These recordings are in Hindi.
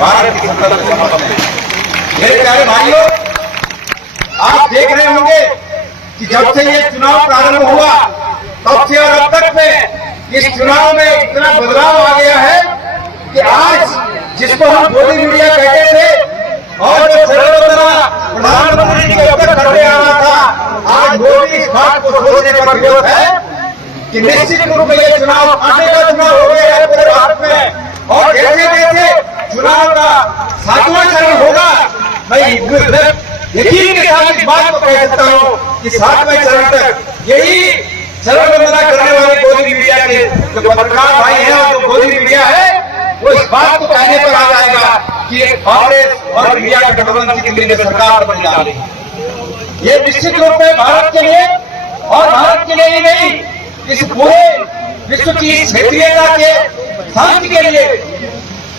भारत की सत्ता को समर्थन दें। मेरे प्यारे भाइयों, आप देख रहे होंगे कि जब से ये चुनाव प्रारंभ हुआ तब से और अब तक में इस चुनाव में इतना बदलाव आ गया है कि आज जिसको हम मोदी मीडिया कहते थे और जो प्रधानमंत्री के ऊपर करते आ रहा था, आज मोदी इस बात को सोचने पर विरोध है कि निश्चित रूप में ये चुनाव आने का चुनाव हो गया है पूरे भारत में। और जैसे जैसे चुनाव का 7वां चरण होगा, मैं यकीन के साथ इस बात को कह सकता हूँ कि 7वें चरण तक यही चरण वंदना करने वाले मोदी मीडिया के जो पत्रकार भाई हैं और जो मोदी मीडिया है, वो इस बात को कहने पर आ जाएगा कि कांग्रेस और मीडिया का गठबंधन की मिलकर सरकार बन जा रही है। ये निश्चित रूप में भारत के लिए और भारत के लिए ही नहीं, इस पूरे विश्व की क्षेत्रीयता के शांति के लिए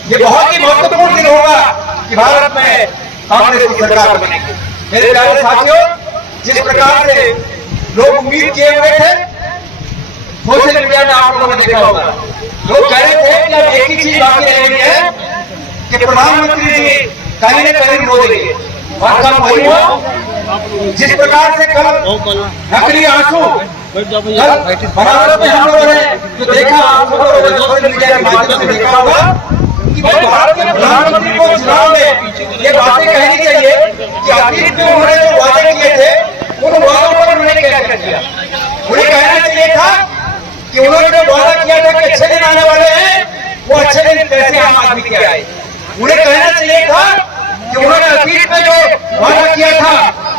ये बहुत ही महत्वपूर्ण दिन होगा कि भारत में कांग्रेस की सरकार बनेगी। मेरे प्यारे साथियों, जिस प्रकार से लोग उम्मीद किए हुए थे, सोशल मीडिया में आप लोगों ने देखा होगा, लोग कह रहे थे कि अब एक ही चीज बाकी रह गई है कि प्रधानमंत्री जी कहीं न कहीं रो देंगे। और कल वही हो जिस प्रकार से कल नकली आंसू बनारस में हम लोगों ने जो देखा, आप लोगों ने सोशल मीडिया के माध्यम से देखा होगा कि भारत के प्रधानमंत्री को चुनाव में ये बातें कहनी चाहिए कि अतीत में उन्होंने जो वादे किए थे उन वादों पर उन्होंने क्या किया। उन्हें कहना चाहिए था कि उन्होंने जो वादा किया था कि अच्छे दिन आने वाले हैं, वो अच्छे दिन कैसे आम आदमी के आए। उन्हें कहना चाहिए था कि उन्होंने अतीत में जो वादा किया था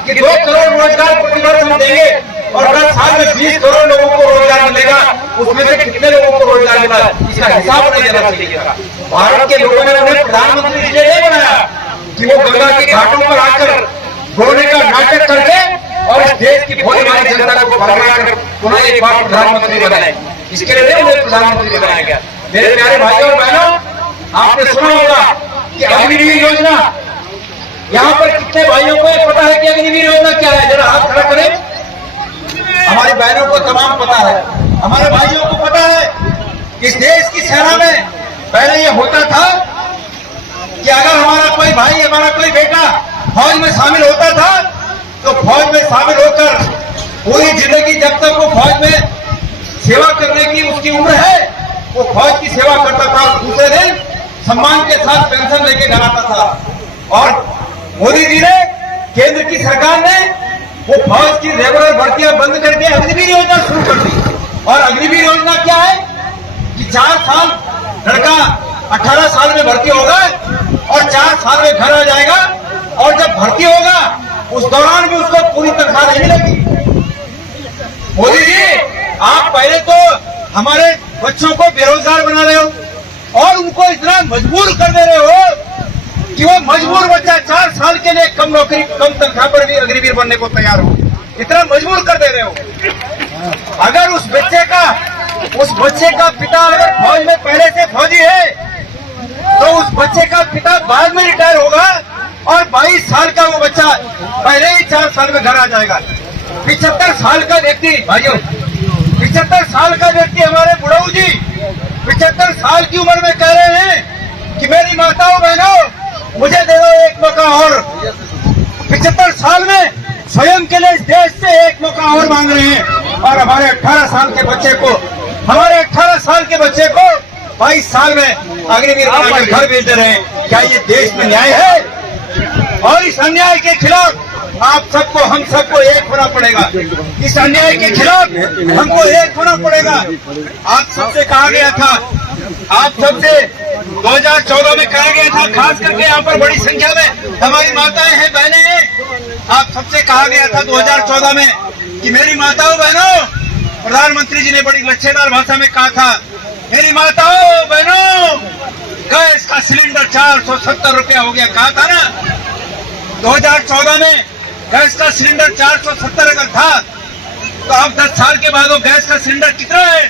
कि 2 करोड़ रोजगार प्रतिवर्ष हम देंगे और 10 साल में 20 करोड़ लोगों को रोजगार मिलेगा, उसमें से कितने लोगों को रोजगार मिला, इसका हिसाब उन्हें देना चाहिए था। भारत के लोगों ने उन्हें प्रधानमंत्री इसलिए नहीं बनाया कि वो गंगा के घाटों पर आकर रोने का नाटक करके और इस देश की भोली भाली जनता को भरमाकर उन्हें एक बार प्रधानमंत्री बनाए, इसके लिए नहीं उन्हें प्रधानमंत्री बनाया गया। मेरे प्यारे भाइयों और बहनों, आपने सुना होगा कि अग्निवीर योजना, यहाँ पर कितने भाइयों को पता है कि अग्निवीर योजना क्या है? जरा हाथ खड़ा करें। हमारी बहनों को तमाम पता है, हमारे भाइयों को पता है कि इस देश की सेना में पहले ये होता था कि अगर हमारा कोई भाई, हमारा कोई बेटा फौज में शामिल होता था तो फौज में शामिल होकर पूरी जिंदगी जब तक वो फौज में सेवा करने की उसकी उम्र है, वो फौज की सेवा करता था। दूसरे दिन सम्मान के साथ पेंशन लेके घर आता था। और मोदी जी ने, केंद्र की सरकार ने वो फौज की रेगुलर भर्तियां बंद करके अग्निवीर योजना शुरू कर दी। और अग्निवीर योजना क्या है कि 4 साल लड़का 18 साल में भर्ती होगा और 4 साल में घर आ जाएगा, और जब भर्ती होगा उस दौरान भी उसको पूरी तनख्वाह नहीं मिलेगी। मोदी जी, आप पहले तो हमारे बच्चों को बेरोजगार बना रहे हो और उनको इतना मजबूर कर दे रहे हो कि वो मजबूर बच्चा 4 साल के लिए कम नौकरी, कम तनख्वाह पर भी अग्निवीर बनने को तैयार हो, इतना मजबूर कर दे रहे हो। अगर उस बच्चे का पिता अगर फौज में पहले से फौजी है तो उस बच्चे का पिता बाद में रिटायर होगा और 22 साल का वो बच्चा पहले ही 4 साल में घर आ जाएगा। 75 साल का व्यक्ति, भाइयों 75 साल का व्यक्ति, हमारे बुढ़ाऊ जी 75 साल की उम्र में कह रहे हैं कि मेरी माताओं बहनों मुझे दे दो एक मौका और। 75 साल में स्वयं के लिए इस देश से एक मौका और मांग रहे हैं और हमारे 18 साल के बच्चे को, हमारे 18 साल के बच्चे को 22 साल में अग्निवीर बनाकर घर भेज दे रहे हैं। क्या ये देश में न्याय है? और इस अन्याय के खिलाफ आप सबको, हम सबको एक होना पड़ेगा। इस अन्याय के खिलाफ हमको एक होना पड़ेगा। आप सबसे कहा गया था, आप सबसे 2014 में कहा गया था, खास करके यहाँ पर बड़ी संख्या में हमारी माताएं हैं, बहनें हैं, आप सबसे कहा गया था 2014 में कि मेरी माताओं बहनों, प्रधानमंत्री जी ने बड़ी लच्छेदार भाषा में कहा था, मेरी माताओं बहनों गैस का सिलेंडर 470 रुपया हो गया, कहा था ना 2014 में गैस का सिलेंडर 470 अगर था तो अब 10 साल के बाद वो गैस का सिलेंडर कितना है?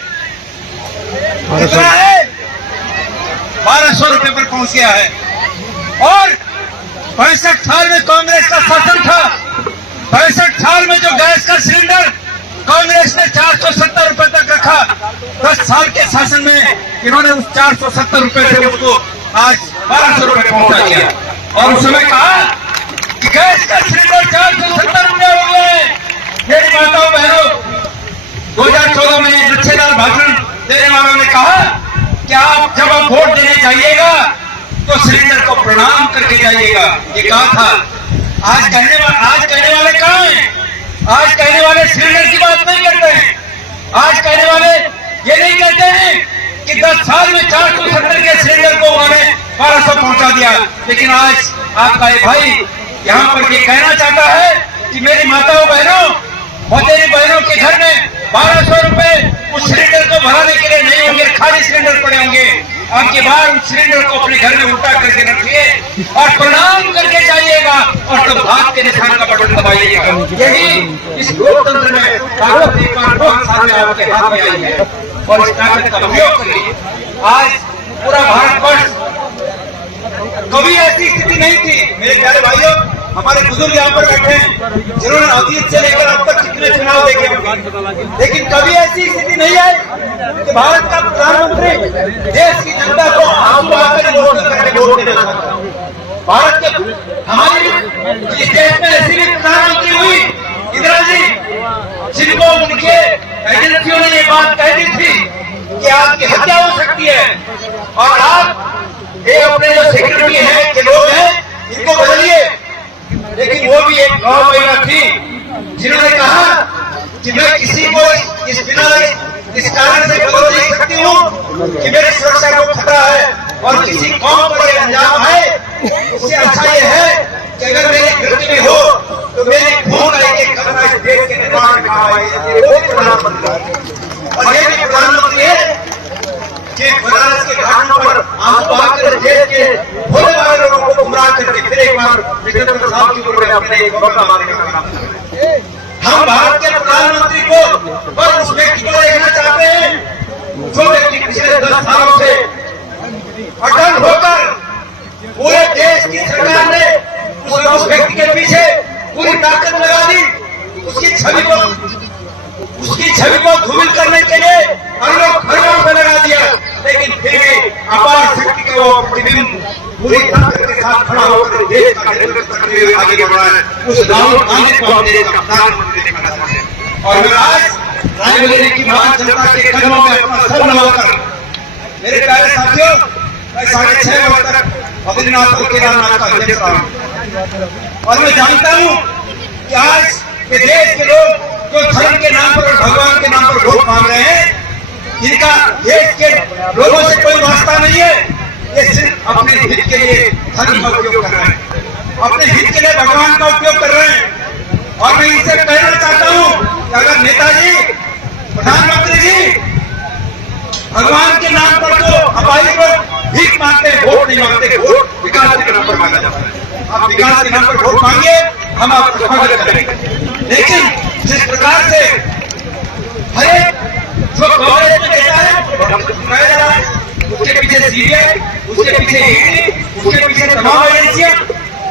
1200 रुपए पर पहुंच गया है। और 65 साल में कांग्रेस का शासन था, 65 साल में जो गैस का सिलेंडर कांग्रेस ने 470 रुपए तक रखा, 10 साल के शासन में इन्होंने उस 470 रुपए से उसको आज 1200 रुपए पहुंचा दिया। और उस समय कहा कि गैस का सिलेंडर 470 रुपए हो गया है। मेरी माताओं बहनों, 2014 में लच्छेदार भाषण देने वालों ने कहा कि आप जब आप वोट देने जाइएगा तो सिलेंडर को प्रणाम करके जाइएगा, ये कहा था। आज कहने वाले कहाँ हैं? आज कहने वाले सिलेंडर की बात नहीं करते हैं। आज कहने वाले ये नहीं कहते हैं कि 10 साल में 470 के सिलेंडर को उन्होंने 1200 पहुंचा दिया। लेकिन आज आपका ये भाई यहाँ पर ये कहना चाहता है कि मेरी माताओं बहनों, मोतेरी बहनों के घर में 1200 रुपए उस सिलेंडर को भराने के लिए नहीं होंगे, खाली सिलेंडर पड़े होंगे। आपके बार उस सिलेंडर को अपने घर में उल्टा करके रखिए और प्रणाम करके जाइएगा और तब हाथ के निशान का बटन दबाइएगा। यही इस लोकतंत्र में ताकत एक बार बहुत सामने आपके हाथ में आई है और इस ताकत का उपयोग करिए। आज पूरा भारतवर्ष, कभी ऐसी स्थिति नहीं थी मेरे प्यारे भाइयों, हमारे बुजुर्ग यहाँ पर बैठे हैं जिन्होंने अतीत से लेकर अब तक कितने चुनाव देखे होंगे, लेकिन कभी ऐसी स्थिति नहीं आई कि भारत का प्रधानमंत्री देश की जनता को आंसू बहाकर वोट देना चाहता। भारत के हमारी इस देश में ऐसी भी प्रधानमंत्री हुई इंदिरा जी, जिनको उनके एजेंसियों ने ये बात कह दी थी कि आपकी हत्या हो सकती है और आप ये अपने जो सिक्योरिटी है के लोग हैं इनको बदलिए। लेकिन वो भी एक गांव महिला थी जिन्होंने कहा कि मैं किसी को इस बिना इस कारण से बदल नहीं सकती हूँ कि मेरी सुरक्षा को खतरा है और किसी कौम पर यह अंजाम है। उससे अच्छा ये है कि अगर मेरी मृत्यु भी हो तो मेरी खून का एक कतरा इस देश के निर्माण में काम आए। वो प्रधानमंत्री और ये भी प्रधानमंत्री है कि बनारस के घाटों पर आंसू बहाकर देश के भोले वाले लोगों को गुमराह करके फिर एक बार विजेंद्र साहब की उम्र में अपने एक मौका मारने का काम कर रहे हैं। हम भारत के प्रधानमंत्री को बस उस व्यक्ति को देखना चाहते हैं जो व्यक्ति पिछले 10 सालों से अटल होकर पूरे देश की सरकार ने उस व्यक्ति के पीछे पूरी ताकत लगा दी, उसकी छवि को धूमिल करने के लिए अरबों रुपए लगा दिया। लेकिन फिर भी अपार शक्ति का वो प्रतिबिंब पूरी ताकत के साथ खड़ा होकर देश का नेतृत्व करते हुए आगे बढ़ रहा है। उस राहुल गांधी को हम देश का प्रधानमंत्री देखना चाहते हैं। और मैं आज रायबरेली की महान जनता के कदमों में अपना सर नवाकर, मेरे प्यारे साथियों, मैं 6:30 बजे तक बद्रीनाथ और केदारनाथ का अध्यक्ष रहा हूँ और मैं जानता हूँ कि आज के देश के लोग जो धर्म के नाम पर और भगवान के नाम पर वोट मांग रहे हैं, इनका देश के लोगों से कोई वास्ता नहीं है। ये सिर्फ अपने हित के लिए धर्म का उपयोग कर रहे हैं, अपने हित के लिए भगवान का उपयोग कर रहे हैं। और मैं इनसे कहना चाहता हूँ कि अगर नेताजी, प्रधानमंत्री जी भगवान के नाम पर तो हमारी पर भीख मांगते हैं, वोट नहीं मांगते, वोट विकास के नाम पर मांगा जाता है। आप विकास के नाम पर वोट मांगिए, हम आपको स्वागत करेंगे। लेकिन जिस प्रकार से हर एक जो कांग्रेस में देता है उसके पीछे सीबीआई, उसके पीछे ईडी, उसके पीछे तमाम एजेंसियां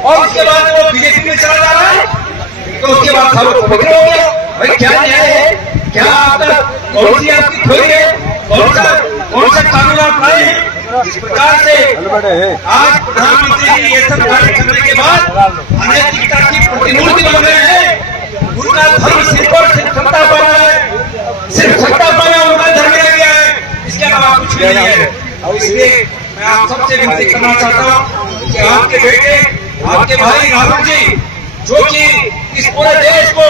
और उसके बाद वो बीजेपी में चला जा रहा है तो उसके बाद सब पकड़े हो गए। भाई क्या न्याय है? क्या आपका कौन सी आपकी खोई है? कौन सा कानून आप लाए हैं? इस प्रकार से आज प्रधानमंत्री जी ये सब कार्य करने के बाद अनैतिकता की प्रतिमूर्ति बन रहे हैं। उनका धर्म सिर्फ और सिर्फ सत्ता पाना है, सिर्फ सत्ता पाना उनका धर्म रह गया है, इसके अलावा कुछ नहीं है। और इसलिए मैं आप सबसे विनती करना चाहता हूँ कि आपके बेटे, आपके भाई राहुल जी, जो कि इस पूरे देश को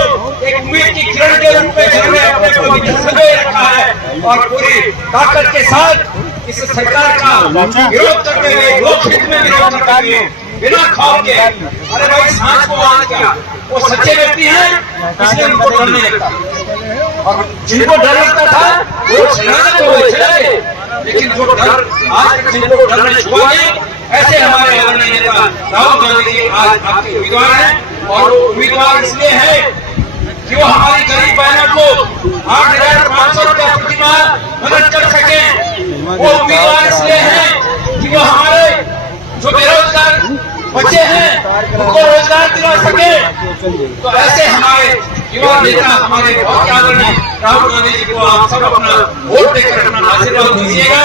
एक उम्मीद की किरण के रूप में जिन्होंने अपने को संजोए रखा है और पूरी ताकत के साथ इस सरकार का विरोध करते हुए, लोकहित में विरोध करते हुए, बिना खौफ के, अरे भाई सांस को आग क्या, वो सच्चे व्यक्ति हैं इसलिए उनको डर नहीं लगता। और जिनको डर लगता था वो चला गए, लेकिन जो डर आज तक जिनको डर नहीं छुआ गया, ऐसे हमारे आदरणीय नेता राहुल गांधी जी आज आपके उम्मीदवार हैं। और वो उम्मीदवार इसलिए है कि वो हमारी गरीब बहनों को 8,500 रुपया प्रति माह मदद कर सके। वो उम्मीदवार इसलिए है कि वो हमारे जो बेरोजगार बच्चे हैं उनको रोजगार दिला सके। तो ऐसे हमारे युवा नेता, हमारे बहुत आदरणीय राहुल गांधी जी को आप सब अपना वोट देकर अपना आशीर्वाद दीजिएगा।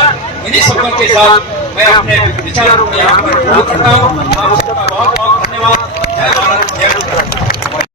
इन्हीं सबों के साथ मैं अपने विचारों को यहाँ पर पूरा करता हूँ।